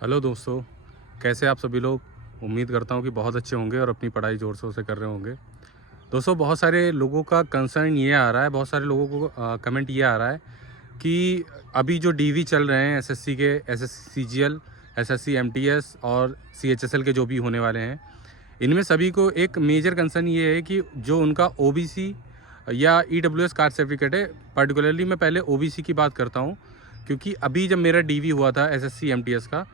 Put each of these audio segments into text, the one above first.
Hello दोस्तों, कैसे आप सभी लोग। उम्मीद करता हूँ कि बहुत अच्छे होंगे और अपनी पढ़ाई ज़ोर शोर से कर रहे होंगे। दोस्तों, बहुत सारे लोगों का कंसर्न ये आ रहा है, बहुत सारे लोगों को कमेंट ये आ रहा है कि अभी जो डीवी चल रहे हैं एसएससी के, एसएससी सीजीएल, एसएससी एमटीएस और सीएचएसएल के जो भी होने वाले हैं, इनमें सभी को एक मेजर कंसर्न ये है कि जो उनका ओबीसी या ईडब्ल्यूएस कास्ट सर्टिफिकेट है। पर्टिकुलरली मैं पहले ओबीसी की बात करता हूँ, क्योंकि अभी जब मेरा डीवी हुआ था एसएससी एमटीएस का,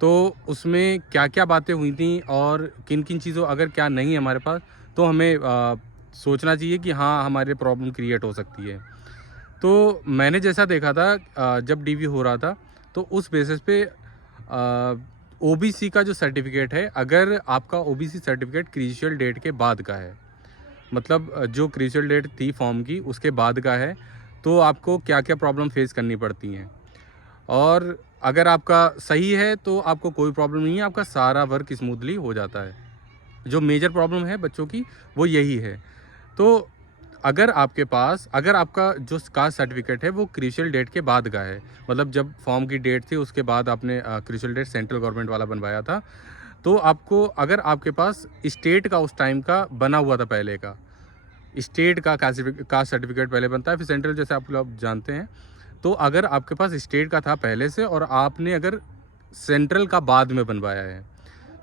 तो उसमें क्या क्या बातें हुई थी और किन किन चीज़ों, अगर क्या नहीं है हमारे पास, तो हमें सोचना चाहिए कि हाँ, हमारे प्रॉब्लम क्रिएट हो सकती है। तो मैंने जैसा देखा था, जब डीवी हो रहा था, तो उस बेसिस पे ओबीसी का जो सर्टिफिकेट है, अगर आपका ओबीसी सर्टिफिकेट क्रूशियल डेट के बाद का है, मतलब जो क्रूशियल डेट थी फॉर्म की उसके बाद का है, तो आपको क्या क्या प्रॉब्लम फेस करनी पड़ती हैं। और अगर आपका सही है तो आपको कोई प्रॉब्लम नहीं है, आपका सारा वर्क स्मूथली हो जाता है। जो मेजर प्रॉब्लम है बच्चों की, वो यही है। तो अगर आपका जो कास्ट सर्टिफिकेट है वो क्रूशियल डेट के बाद का है, मतलब जब फॉर्म की डेट थी उसके बाद आपने क्रूशियल डेट सेंट्रल गवर्नमेंट वाला बनवाया था, तो आपको, अगर आपके पास स्टेट का उस टाइम का बना हुआ था, पहले का स्टेट का कास्ट सर्टिफिकेट पहले बनता है, फिर सेंट्रल, जैसे आप लोग जानते हैं। तो अगर आपके पास स्टेट का था पहले से और आपने अगर सेंट्रल का बाद में बनवाया है,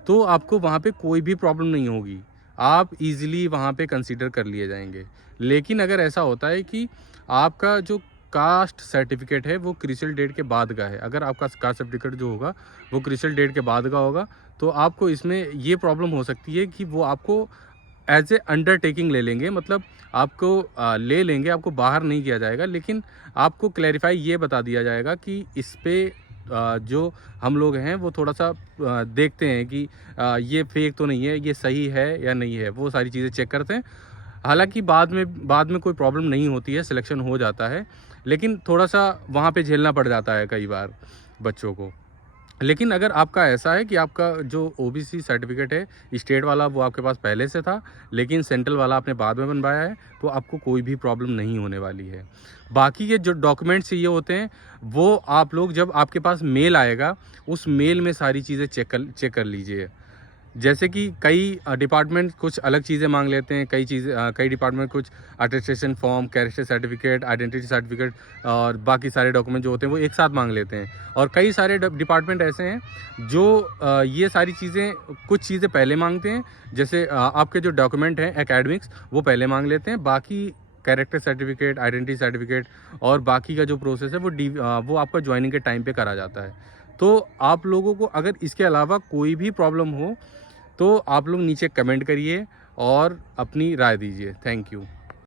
तो आपको वहाँ पे कोई भी प्रॉब्लम नहीं होगी, आप इजीली वहाँ पे कंसीडर कर लिए जाएंगे। लेकिन अगर ऐसा होता है कि आपका जो कास्ट सर्टिफिकेट है वो क्रूशियल डेट के बाद का है, अगर आपका कास्ट सर्टिफिकेट जो होगा वो क्रूशियल डेट के बाद का होगा, तो आपको इसमें ये प्रॉब्लम हो सकती है कि वो आपको एज ए अंडरटेकिंग ले लेंगे, मतलब आपको ले लेंगे, आपको बाहर नहीं किया जाएगा, लेकिन आपको क्लैरिफाई ये बता दिया जाएगा कि इस पे जो हम लोग हैं वो थोड़ा सा देखते हैं कि ये फेक तो नहीं है, ये सही है या नहीं है, वो सारी चीज़ें चेक करते हैं। हालांकि बाद में कोई प्रॉब्लम नहीं होती है, सिलेक्शन हो जाता है, लेकिन थोड़ा सा वहाँ पे झेलना पड़ जाता है कई बार बच्चों को। लेकिन अगर आपका ऐसा है कि आपका जो ओबीसी सर्टिफिकेट है स्टेट वाला वो आपके पास पहले से था, लेकिन सेंट्रल वाला आपने बाद में बनवाया है, तो आपको कोई भी प्रॉब्लम नहीं होने वाली है। बाकी के जो डॉक्यूमेंट्स ये होते हैं, वो आप लोग, जब आपके पास मेल आएगा, उस मेल में सारी चीज़ें चेक कर लीजिए। जैसे कि कई डिपार्टमेंट कुछ अलग चीज़ें मांग लेते हैं, कई डिपार्टमेंट कुछ attestation form, character certificate, identity certificate और बाकी सारे डॉक्यूमेंट जो होते हैं वो एक साथ मांग लेते हैं। और कई सारे डिपार्टमेंट ऐसे हैं जो ये सारी चीज़ें, कुछ चीज़ें पहले मांगते हैं, जैसे आपके जो डॉक्यूमेंट हैं एकेडमिक्स वो पहले मांग लेते हैं, बाकी कैरेक्टर सर्टिफिकेट, आइडेंटिटी सर्टिफिकेट और बाकी का जो प्रोसेस है वो आपका ज्वाइनिंग के टाइम पे करा जाता है। तो आप लोगों को अगर इसके अलावा कोई भी प्रॉब्लम हो, तो आप लोग नीचे कमेंट करिए और अपनी राय दीजिए। Thank you.